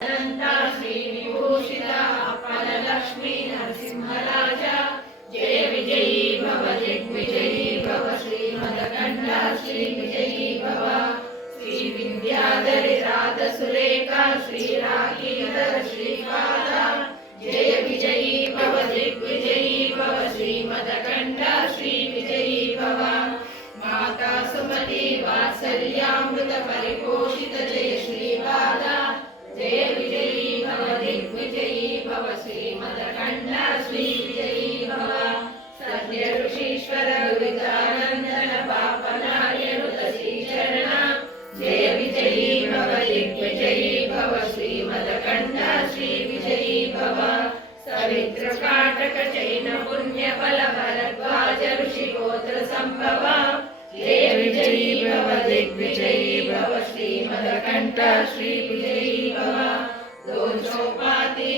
अनंता श्री विभूषिता फललक्ष्मी नरसिंहराजा जय विजयी भव दिग्विजयी भव श्रीमदकण्ठा श्री विजयी भव श्री विद्याधरी राधसुरेखा श्री राखीधर श्रीपादा जय विजयी भव दिग्विजयी भव श्रीमदकण्ठा श्री विजयी भव माता सुमति वात्सल्यामृत परिपोषित जय श्रीपादा जय विजयी भव दिग्विजयी भव श्रीमदकण्ठा श्री विजयी भव सत्य ऋषीश्वर विचानंदन पापनायनुत श्रीचरण जय विजयी भव दिग्विजयी भव श्रीमदकण्ठा श्री विजयी भव सवित्र काटक चैन पुण्य फल भरद्वाज ऋषि गोत्र संभव जय विजयी भव दिग्विजयी भव श्रीमदकण्ठा श्री विजयी भव दो चौपाती